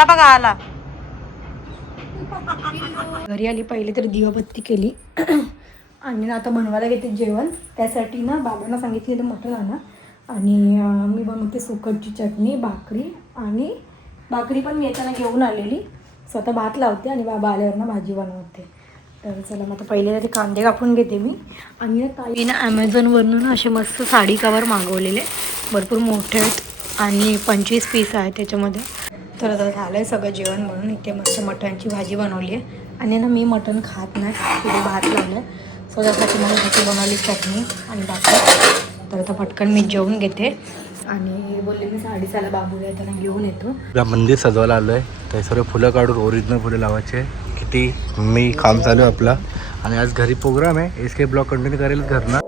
आता बघा आला. घरी आली पहिले तर दिवाबत्ती केली. आणि ना आता बनवायला घेते जेवण. त्यासाठी ना बाबांना सांगितले तर मटण आणा. आणि मी बनवते सुकटची चटणी भाकरी आणि भाकरी पण मी येताना घेऊन आलेली. स्वतः भात लावते आणि बाबा आल्यावर ना भाजी बनवते. तर चला मग आता पहिले ते कांदे कापून घेते मी. आणि ना ना ॲमेझॉनवरून ना असे मस्त साडी कवर मागवलेले. भरपूर मोठे आहेत आणि पंचवीस पीस आहे त्याच्यामध्ये. तर आता झालं आहे सगळं जेवण म्हणून. इथे मस्त मटणची भाजी बनवली आहे. आणि ना मी मटण खात नाही. तिथे भात लावलं आहे सो त्यासाठी मला भाजी बनवली चटणी आणि भाकरी. तर आता पटकन मी जेवून घेते. आणि बोलले मी बाबू बाबूला त्यांना घेऊन येतो. मंदिर सजवायला आलो आहे ते सर्व फुलं काढून ओरिजिनल फुलं लावायचे. किती मी काम चालू आहे आपला. आणि आज घरी प्रोग्राम आहे. एस के ब्लॉक कंटिन्यू करेल घरनं.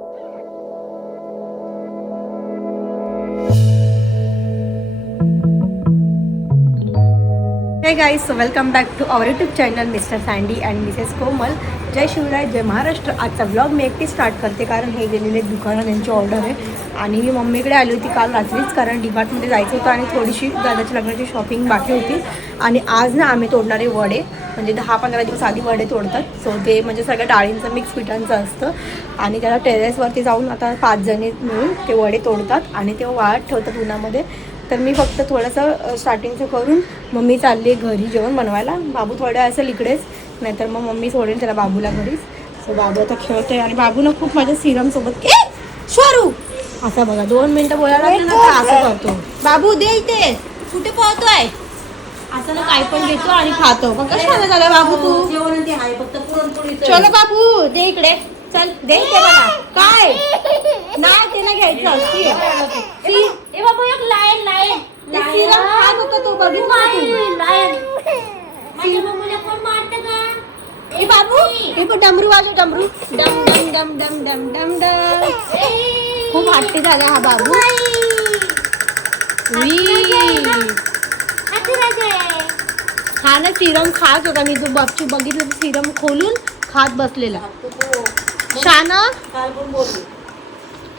Guys welcome back to our YouTube channel Mr Sandy and Mrs Komal जय शिवराय जय महाराष्ट्र. आजचा ब्लॉग मी एकटी स्टार्ट करते कारण हे गेलेले दुकानं यांची ऑर्डर आहे. आणि मी मम्मीकडे आली होती काल रात्रीच कारण डिमार्टमध्ये जायचं होतं आणि थोडीशी दादाच्या लग्नाची शॉपिंग बाकी होती. आणि आज ना आम्ही तोडणारे वडे म्हणजे दहा पंधरा दिवस आधी वडे तोडतात. सो ते म्हणजे सगळ्या डाळींचं मिक्स पिठांचं असतं. आणि त्याला टेरेसवरती जाऊन आता पाच जणी मिळून ते वडे तोडतात. आणि ते वाळत ठेवतात उन्हामध्ये. तर मी फक्त थोडंसं स्टार्टिंगचं करून मम्मी चालली घरी जेवण बनवायला. बाबू थोड्या असेल इकडेच नाहीतर मग मम्मी सोडेल त्याला बाबूला घरीच. सो बाबू आता खेळतोय आणि बाबूनं खूप माझ्या सिरम सोबत ए शरू असं बघा दोन मिनिटं बोलायला लागले ना तर असं करतो. बाबू दे इथे. कुठे पोहतोय? असं ना काय पण घेतो आणि खातो. मग कशाला झालं बाबू तू? जेवण ते आहे फक्त पुरणपोळी चलो बाबू दे इकडे. चल दे इथे मला काय? नाही ते नाही घ्यायचं सी- ए बाबा एक लाईन ते सिरम खात होता तो बघितला तू? लाईन माझ्या मम्मीला कोण मारतं का? ए बाबू हे बघ डमरू वाजव डमरू. डम डम डम डम डम डम डम. खूप हट्टी झाला हा बाबू. हा ना सिरम खात होता. मी तू बच्चू बघितलं सिरम खोलून खात बसलेला. शाना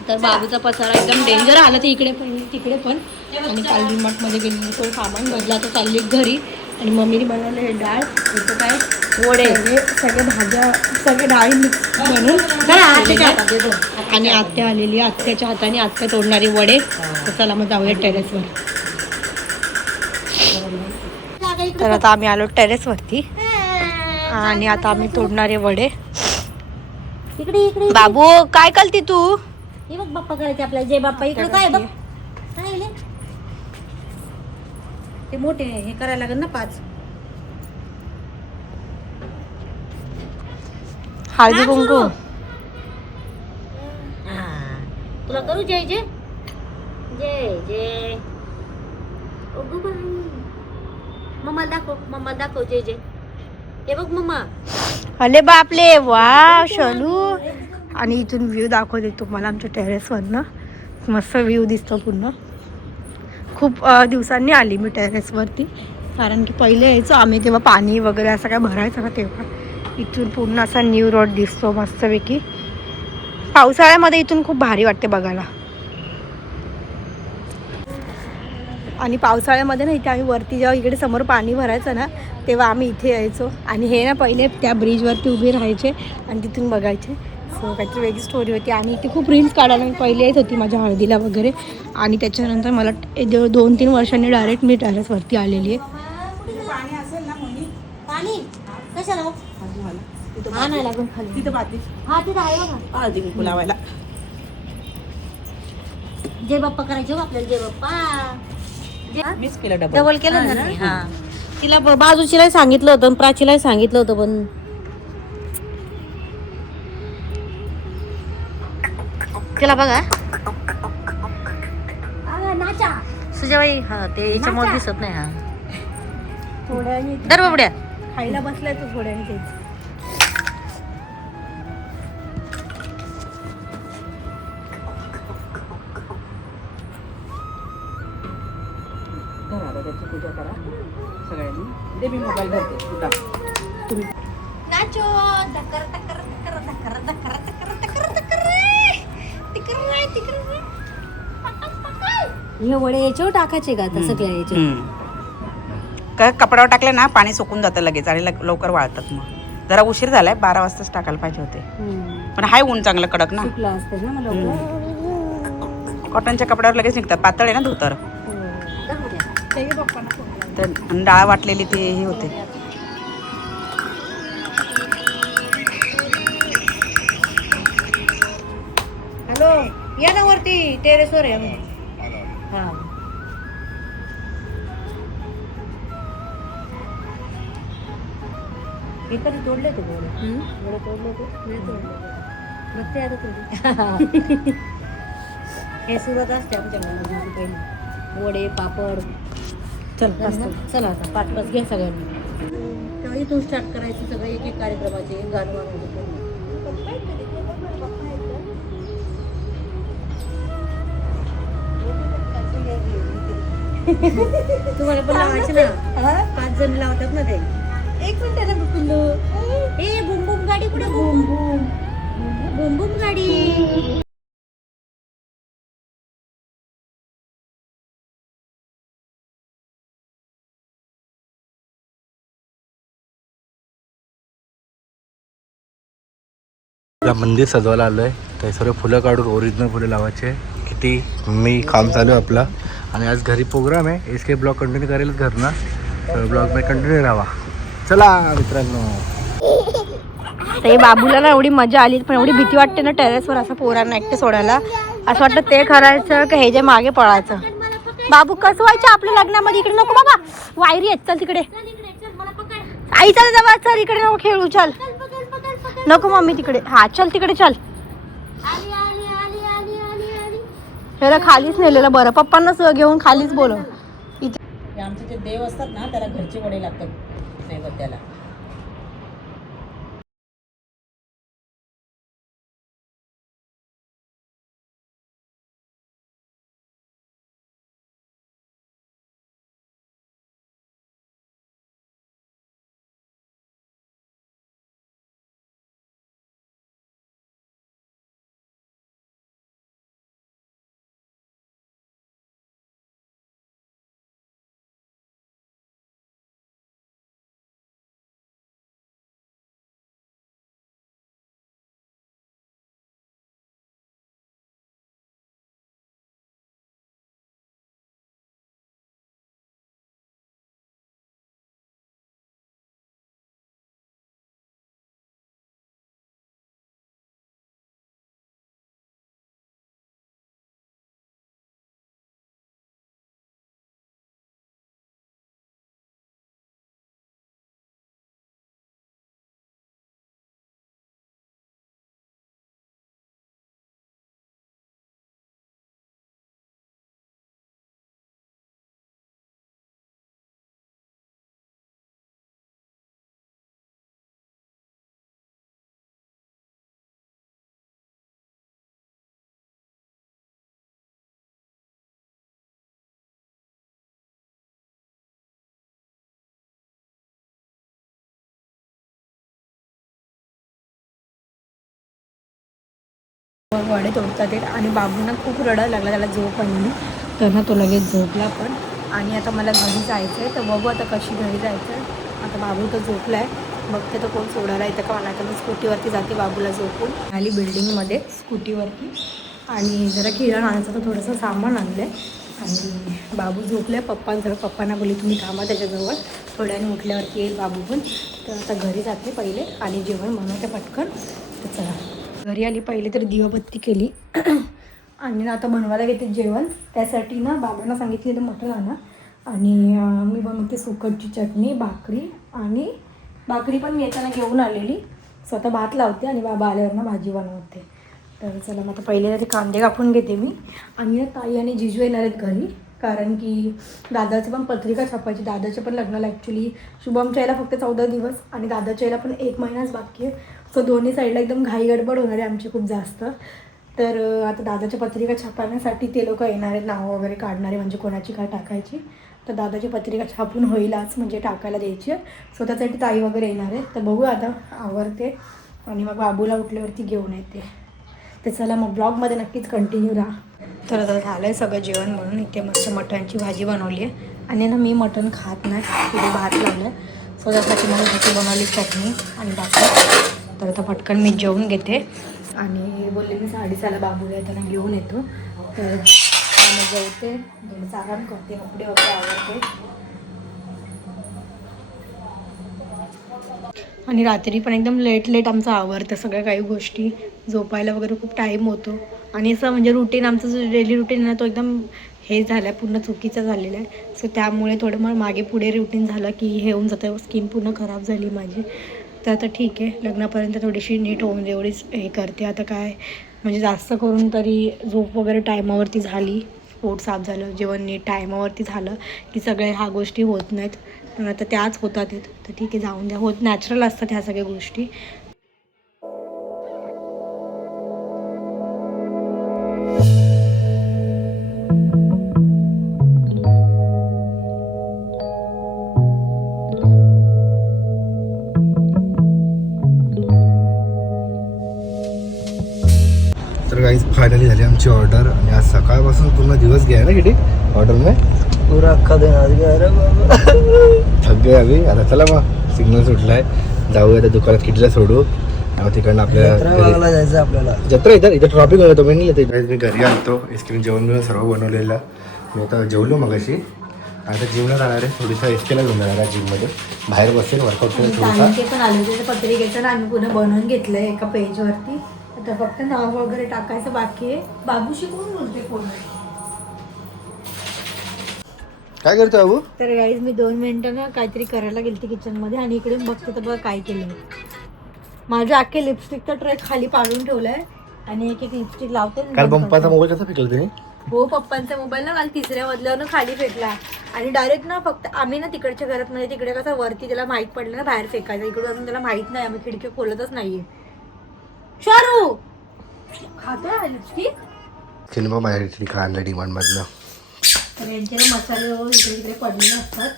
तर बाबूचा पसारा एकदम डेंजर आला ते इकडे पण तिकडे पण. आणि काल मध्ये गेली तो सामान बदला तर चालली घरी. आणि मम्मीने बनवलं हे डाळ याचं काय? वडे. सगळे सगळे भाज्या सगळे डाळी मिक्स बनवून. आणि आत्या आलेली. आत्याच्या हाताने आत्या तोडणारे वडे. तर चला मग जाऊया टेरेसवर तर आता आम्ही आलो टेरेसवरती आणि आता आम्ही तोडणारे वडे. इकडे इकडे बाबू काय करते तू? हे बघ बाप्पा करायचे आपल्याला जय बाप्पा इकडे काय बघ. काय? ते मोठे हे करायला लागेल ना पाच. हळदी कुंकू. हा. तुला करू जय जय? जय जय. मम्मा दाखव मम्मा दाखव जय जय. हे बघ मम्मा. अरे बापले वा शलू आणि इथून व्ह्यू दाखवते तुम्हाला आमच्या टेरेसवरनं मस्त व्ह्यू दिसतो पूर्ण. खूप दिवसांनी आली मी टेरेसवरती कारण की पहिले यायचो आम्ही तेव्हा पाणी वगैरे असं काय भरायचं ना तेव्हा. इथून पूर्ण असा न्यू रोड दिसतो मस्तपैकी. पावसाळ्यामध्ये इथून खूप भारी वाटते बघायला. आणि पावसाळ्यामध्ये ना इथे आम्ही वरती जेव्हा इकडे समोर पाणी भरायचं ना तेव्हा आम्ही इथे यायचो. आणि हे ना पहिले त्या ब्रिजवरती उभे राहायचे आणि तिथून बघायचे. सो काहीतरी वेगळी स्टोरी होती. आणि इथे खूप रील्स काढायला मी पहिले येत होती माझ्या हळदीला वगैरे. आणि त्याच्यानंतर मला दोन तीन वर्षांनी डायरेक्ट मी टेरेसवरती आलेली आहे. पाणी कशाला? हो? हा नाही लागून खाली. हा तिथं आहे बघा. लावायला. जय बाप्पा करायचे हो आपल्याला जय बाप्पा. मीच केलं डबल डबल केलं ना? हा तिला ब- बाजूचीलाही सांगितलं होतं आणि प्राचीलाही सांगितलं होतं पण तिला बघा. सुजाबाई हा ते याच्यामुळे दिसत नाही हा. दर बाबड्या. खायला बसलाय तो थोड्याने पूजा करा. सगळ्यांनी. दे मी मोबाईल धरते तुला नाचो. धकर धकर धकर धकर धकर धकर धकर धकर तिकर तिकर हे वडे याच्यावर टाकायचे का? आता सगळ्या याच्यावर? का कपड्यावर टाकले ना पाणी सुकून जातं लगेच आणि लग- लवकर वाळतात मग. जरा उशीर झालाय बारा वाजताच टाकायला पाहिजे होते. पण हाय ऊन चांगलं कडक ना. सुकला असते ना मला लवकर. कॉटनच्या कपड्यावर लगेच निघतात. पातळ आहे ना धोतर. तर डाळ वाटलेली ते हे होते. हॅलो या ना वरती टेरेसवर आहे हा. हे कधी तोडले ते गोळे. तोडले ते नाही तोडले बघते आता थोडी हे सुरुवात असते आमच्या वडे पापड चल चला आता पाच पाच घ्या सगळ्यांनी. तेव्हा इथून स्टार्ट करायचं सगळं एक एक कार्यक्रमाचे गाणं तुम्हाला पण लावायचे ना? पाच जण लावतात ना ते. एक मिनिट पिल्लू ए बुम बुम गाडी कुठे बुम बुम मंदिर सजवायला आलो आहे तर सर्व फुलं काढून ओरिजिनल फुलं लावायचे. किती मी काम चालू आहे आपलं. आणि आज घरी प्रोग्राम आहे. एस के ब्लॉग कंटिन्यू करेल घरनं. तर ब्लॉगमध्ये कंटिन्यू राहा चला मित्रांनो. ते बाबूला ना एवढी मजा आली पण एवढी भीती वाटते ना टेरेसवर असं पोरांना एकटे सोडायला. असं वाटतं ते करायचं का हे जे मागे पळायचं. बाबू कसं व्हायचं आपल्या लग्नामध्ये? इकडे नको बाबा. वायरी आहेत चल तिकडे. आई चल जवळ चल इकडे नको खेळू चल. नको मम्मी तिकडे. हा चल तिकडे चल. ह्याला खालीच नेलेलं बरं. पप्पांनाच घेऊन खालीच बोलव. इथे आमचे जे देव असतात ना त्याला घरचे वडे लागतात नैवेद्याला. वडे तोडतात आहेत आणि बाबूंना खूप रडायला लागला त्याला झोप आली तर ना तो लगेच झोपला पण. आणि आता मला घरी जायचं आहे तर बघू आता कशी घरी जायचं आहे. आता बाबू तर झोपला आहे बघते तर कोण सोडायला येतं का मला आता मी स्कूटीवरती जाते बाबूला झोपून. आली बिल्डिंगमध्ये स्कूटीवरती. आणि जरा किराणा आणायचं तर थोडंसं सामान आणलं आहे आणि बाबू झोपले पप्पांजवळ पप्पांना बोलली तुम्ही थांबा त्याच्याजवळ. थोड्याने उठल्यावरती येईल बाबू पण. तर आता घरी जाते पहिले. आणि जेवण बनवते पटकन. तर चला. घरी आली पहिले तर दिवाबत्ती केली. आणि ना आता बनवायला घेते जेवण. त्यासाठी ना बाबांना सांगितले तर मटण आणा. आणि मी बनवते सुकटची चटणी भाकरी आणि भाकरी पण मी येताना घेऊन आलेली. स्वतः भात लावते आणि बाबा आल्यावर ना भाजी बनवते. तर चला मग आता पहिले ते कांदे कापून घेते मी. आणि ना ताई आणि जिजू येणार आहेत घरी. कारण की दादाचं पण पत्रिका छापायची दादाच्या पण लग्नाला ॲक्च्युली शुभमच्या यायला फक्त चौदा दिवस आणि दादाच्या यायला पण एक महिनाच बाकी आहे. सो दोन्ही साईडला एकदम घाई गडबड होणार आहे आमची खूप जास्त. तर आता दादाच्या पत्रिका छापण्यासाठी ते लोक येणार आहेत नावं वगैरे काढणारे म्हणजे कोणाची काय टाकायची. तर दादाची पत्रिका छापून होईल आज म्हणजे टाकायला द्यायची आहे. स्वतःसाठी ताई वगैरे येणार आहेत. तर बघू आता आवरते. आणि मग बाबूला उठल्यावरती घेऊन येते. तर चला मग ब्लॉगमध्ये नक्कीच कंटिन्यू राहा. तर आता झालं आहे सगळं जेवण म्हणून इथे मस्त मटणची भाजी बनवली आहे. आणि ना मी मटण खात नाही. तिथे भात लावलं सो त्यासाठी मला भाजी बनवली चटणी आणि बाकी तर आता पटकन मी जेवून घेते. आणि बोलले मी साडेसहाला बाबूला येताना घेऊन येतो. तर जेवते थोडंसं आराम करते कपडे वगैरे आवडते आणि रात्री पण एकदम लेट लेट आमचं आवरतं सगळ्या काही गोष्टी. झोपायला वगैरे खूप टाईम होतो. आणि असं म्हणजे रुटीन आमचं जो डेली रुटीन आहे ना तो एकदम हे झालं आहे पूर्ण चुकीचा झालेला आहे. सो त्यामुळे थोडं मग मागे पुढे रुटीन झालं की हे होऊन जातं स्किन पूर्ण खराब झाली माझी. तर आता ठीक आहे. लग्नापर्यंत थोडीशी नीट होऊन एवढीच हे करते. आता काय म्हणजे जास्त करून तरी झोप वगैरे टायमावरती झाली. पोट साफ झालं जेवण नीट टायमावरती झालं की सगळ्या ह्या गोष्टी होत नाहीत. पण आता त्याच होतात आहेत. तर ठीक आहे जाऊन द्या. होत नॅचरल असतात ह्या सगळ्या गोष्टी. फायनली झाली आमची ऑर्डर आणि आज सकाळपासून पूर्ण दिवस घ्या ना किती? ऑर्डर में पूरा अख्खा दिन आज गया रे बाबा. थक गए अभी आता चला मग. सिग्नल सुटलाय. जाऊया त्या दुकानात कितीला सोडू. आणि तिकडनं जायचं आपल्याला. जत्रा इथं इथं ट्रॉफिक होतो. मी नाही येते मी घरी आलतो. इस्क्रीन जेवण बिवण सर्व बनवलेलं. मी आता जेवलो मग अशी आता जिमला जाणार आहे. थोडीसा एसकेला घेऊन जाणार आहे जिममध्ये बाहेर बसेल वर्कआउट करेल थोडासा पण आले पत्रिकेचं आम्ही पुन्हा बनवून घेतलं आहे एका पेजवरती आता फक्त नाव वगैरे टाकायचं बाकी आहे. बाबूशी कोण बोलते फोन काय करतो बाबू? तर गाईज मी दोन मिनिटं ना काहीतरी करायला गेलते किचनमध्ये आणि इकडून बघते तर बघा काय केलं माझं अख्खे लिपस्टिकचा ट्रे खाली पाडून ठेवलाय आणि एक एक लिपस्टिक लावते काल पंपाचा. मोबाईल कसा हो पप्पांचा मोबाईल ना काल तिसऱ्या मधल्यावर खाली फेकला. आणि डायरेक्ट ना फक्त आम्ही ना तिकडच्या घरात म्हणजे तिकडे कसं वरती त्याला माहीत पडलं ना बाहेर फेकायचं इकडून अजून त्याला माहीत नाही आम्ही खिडकी खोलतच नाहीये. शारू! खातोय लिपस्टिक मग माझ्यासाठी काय आणलं डिमांडमधनं तर यांचे ना मसाले वगैरे इकडे तिकडे पडलेले असतात.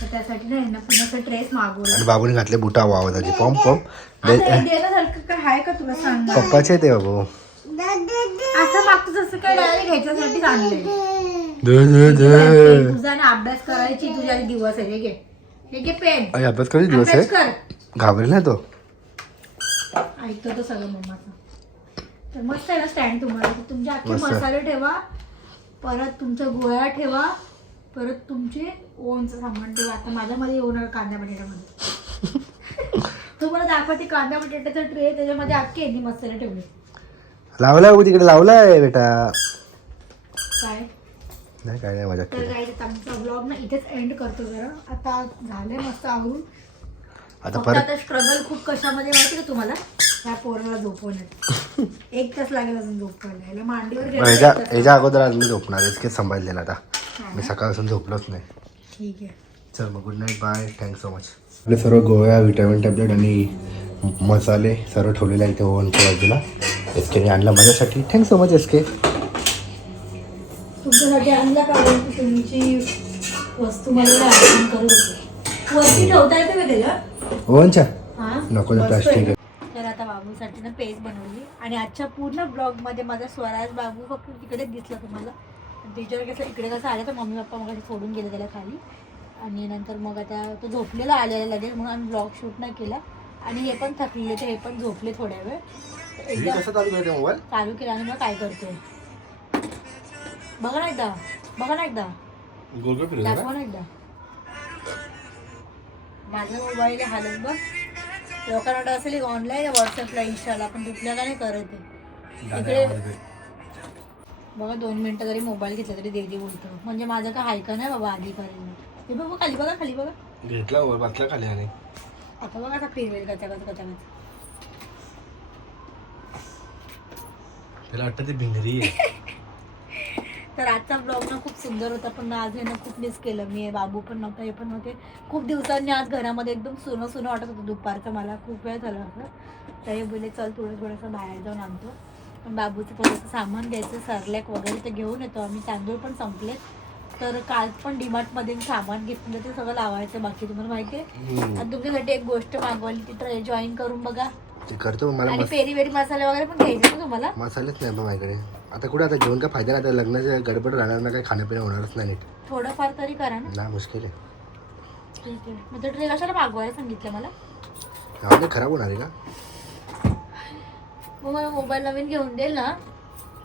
तर त्यासाठी ना यांना पुन्हा असं ट्रेस मागवला आणि बाबूने घातले बुटा आवाजाचे पॉम्प पॉम्प आता हे देण्यासारखं काय आहे का तुला सांग पप्पाचे ते बाबू. असं मागतो जसं काय डायरेक्ट ह्याच्यासाठी आणलंय. दे दे दे. तुझा ना अभ्यास करायची तुझ्या दिवस आहे हे घे. हे घे पेन अरे अभ्यास कधी दिवस अभ्यास आहे कर. घाबरेल ना तो? ऐकतो तो सगळं मम्माचं. तर मस्त आहे ना स्टँड तुम्हाला. तर तुमचे अख्खे मस्त. मसाले ठेवा. परत तुमच्या गोळ्या ठेवा. परत तुमचे ओनचं सामान ठेवा. आता माझ्यामध्ये येऊ नका कांदा बटाट्यामध्ये तुम्हाला दाखवते कांदा बटाट्याचा ट्रे त्याच्यामध्ये अख्खे यांनी मसाले ठेवले. लावलाय बाबू तिकडे लावलाय बेटा. काय? नाही काय नाही माझ्या तर काय आमचा ब्लॉग ना इथेच एंड करतो जरा. आता झालंय मस्त आवरून. आता फक्त परत आता स्ट्रगल खूप कशामध्ये माहिती का तुम्हाला? ह्या पोराला झोपवण्यात. एक तास लागेल अजून झोपवायला. याला मांडीवर ह्याच्या ह्याच्या अगोदर आज मी झोपणार इतकेच सांभाळले ना आता? मी सकाळपासून झोपलोच नाही. ठीक आहे. चल मग good night bye thanks so much आपले सर्व गोळ्या विटॅमिन टॅबलेट आणि मसाले सर्व ठेवलेले आहे इथे ओव्हनच्या बाजूला. एस केने आणलं माझ्यासाठी. Thanks so much S K तुमच्यासाठी आणला कारण की तुमची वस्तू मला ना आठवण करत होती वरती ठेवता येते का त्याला? हा? नको ना प्लास्टिक. तर आता बाबूसाठी ना पेज बनवली. आणि आजच्या पूर्ण ब्लॉगमध्ये माझा स्वराज बाबू फक्त तिकडेच दिसला तुम्हाला. टीचर कसं इकडे कसं आलं तर मम्मी पप्पा मग सोडून गेले त्याला खाली. आणि नंतर मग आता तो झोपलेला आलेला लगेच म्हणून आम्ही ब्लॉग शूट नाही केला. आणि हे पण थकलेले तर हे पण झोपले थोड्या वेळ. एकदा चालू करते मोबाईल? चालू केला आणि मग काय करतोय? बघा ना एकदा. बघा ना एकदा. गोल गोल फिरवतो दाखवा ना एकदा. माझा मोबाईल आहे हालत बघ लोकांना वाटत असेल ऑनलाईन व्हॉट्सअपला इन्स्टाला पण का नाही करत आहे इकडे बघा दोन मिनिटं जरी मोबाईल घेतला तरी देदी बोलतो. म्हणजे माझं काय हाय का नाही बाबा आधी करेल हे बघ खाली बघा खाली बघा. घेतला वर बसला खाली आणि. आता बघा आता फिरवेल कचा कचा कचा त्याला वाटतं ते भिंगरी आहे. तर आजचा ब्लॉग ना खूप सुंदर होता पण आज हे ना खूप मिस केलं. मी बाबू पण नव्हता हे पण नव्हते. खूप दिवसांनी आज घरामध्ये एकदम सुनं सुनं वाटत होतं दुपारचं मला. खूप वेळ झाला होता. तर हे बोलले चल थोडं थोडंसं बाहेर जाऊन आणतो. पण बाबूचं थोडंसं सामान घ्यायचं सरलॅक वगैरे ते घेऊन येतो आम्ही. तांदूळ पण संपलेत. तर काल पण डीमार्टमध्ये सामान घेतलं ते सगळं लावायचं बाकी तुम्हाला माहिती आहे? आणि तुमच्यासाठी एक गोष्ट मागवली ती जॉईन करून बघा. ते करतो मला आणि मस पेरी वेरी मसाले वगैरे पण घ्यायचे ना तुम्हाला? मसालेच नाही बा माझ्याकडे. आता कुठे आता जेवण काय फायदा नाही आता लग्नाच्या गडबड राहणार ना काही खाणंपिणं होणारच नाही नीट. थोडंफार तरी करा ना. ना मुश्किल आहे. ठीक आहे. मग ट्रे कशाला मागवायला सांगितलं मला. हा ते खराब होणार आहे का? मग मला मोबाईल नवीन घेऊन देईल ना.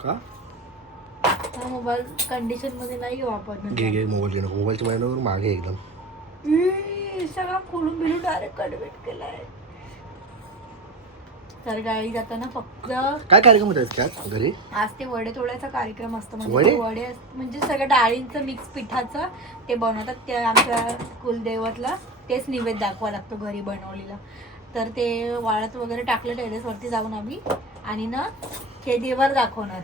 का? हा मोबाईल कंडिशनमध्ये नाही घे घे मोबाईल घे नको. मोबाईलची माझ्यावर मागे आहे एकदम सगळं खोलून बिलून डायरेक्ट कडवेट केलाय. तर गाडी जाताना फक्त काय कार्यक्रम होता त्यात घरी? आज ते वडे तोडायचा कार्यक्रम असतो म्हणजे वडे? ते वडे अस- म्हणजे सगळ्या डाळींचं मिक्स पिठाचं ते बनवतात. ते आमच्या कुलदैवतला तेच निवेद दाखवा लागतो घरी बनवलेलं. तर ते वाळत वगैरे टाकलं टेरेसवरती जाऊन आम्ही आणि ना खेदीवर दाखवणार.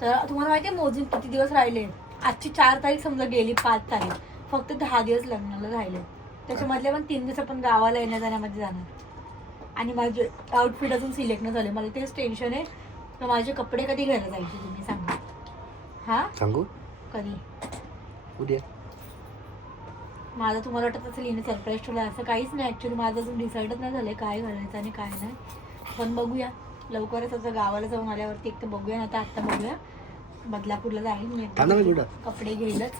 तर तुम्हाला माहिती आहे मोजून किती दिवस राहिले? आजची चार तारीख समजा गेली पाच तारीख. फक्त दहा दिवस लग्नाला राहिले. त्याच्यामधले पण तीन दिवस आपण गावाला येण्या जाण्यामध्ये जाणार. आणि माझे आउटफिट अजून सिलेक्ट नाही झाले. मला तेच टेन्शन आहे. तर माझे कपडे कधी घ्यायला जायचे तुम्ही सांगा. हा? सांगू? कधी? उद्या. माझं तुम्हाला वाटत असेल हिने सरप्राईज ठेवलं. असं काहीच नाही ॲक्च्युली माझं अजून डिसाईडच नाही झालं काय घालायचं आणि काय नाही. पण बघूया. लवकरच असं गावाला जाऊन आल्यावरती एक तर बघूया ना तर आत्ता बघूया. बदलापूरला जाईल मी. ना कपडे घेईलच.